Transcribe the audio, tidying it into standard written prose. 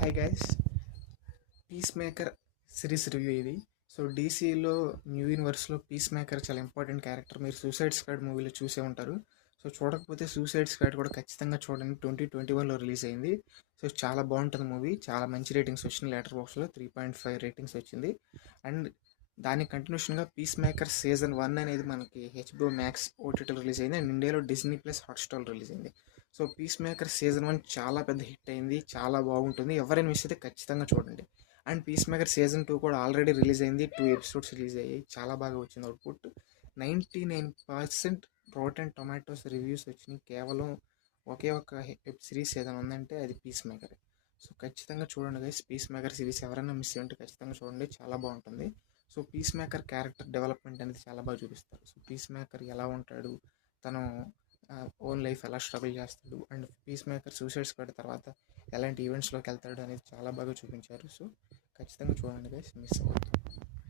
Hi guys, piece maker series review ఇది. So డీసీలో new యూనివర్స్లో piece maker చాలా important character. మీరు suicide squad మూవీలో చూసే ఉంటారు. సో చూడకపోతే సూసైడ్ స్క్వాడ్ కూడా ఖచ్చితంగా చూడండి. 2021లో రిలీజ్ అయింది. సో చాలా బాగుంటుంది మూవీ. చాలా మంచి రేటింగ్స్ వచ్చినాయి. లెటర్ బాక్స్లో 3.5 రేటింగ్స్ వచ్చింది. అండ్ దాని కంటిన్యూషన్గా పీస్ మేకర్ సీజన్ 1 అనేది మనకి హెచ్బిఓ మ్యాక్స్ ఓటీటీలో రిలీజ్ అయింది. అండ్ ఇండియాలో డిజ్నీ ప్లస్ హాట్స్టార్ రిలీజ్ అయింది. సో పీస్ మేకర్ సీజన్ 1 చాలా పెద్ద హిట్ అయింది. చాలా బాగుంటుంది. ఎవరైనా మిస్ అయితే ఖచ్చితంగా చూడండి. అండ్ పీస్ మేకర్ సీజన్ 2 కూడా ఆల్రెడీ రిలీజ్ అయింది. 2 ఎపిసోడ్స్ రిలీజ్ అయ్యాయి. చాలా బాగా వచ్చింది అవుట్పుట్. 99% రోటెన్ టొమాటోస్ రివ్యూస్ వచ్చినాయి. కేవలం ఒకే ఒక వెబ్ సిరీస్ ఏదైనా ఉందంటే అది పీస్ మేకర్. సో ఖచ్చితంగా చూడండి గైస్. పీస్ మేకర్ సిరీస్ ఎవరైనా మిస్ అయ్యి ఉంటే ఖచ్చితంగా చూడండి. చాలా బాగుంటుంది. So piece maker character development అనేది చాలా బాగా చూపిస్తారు. సో పీస్ మేకర్ ఎలా ఉంటాడు, తను ఓన్ లైఫ్ ఎలా స్ట్రగుల్ చేస్తాడు, and piece maker suicide squad తర్వాత ఎలాంటి ఈవెంట్స్లోకి వెళ్తాడు అనేది చాలా బాగా చూపించారు. సో ఖచ్చితంగా చూడండి గైస్, మిస్ అవ్వద్దు.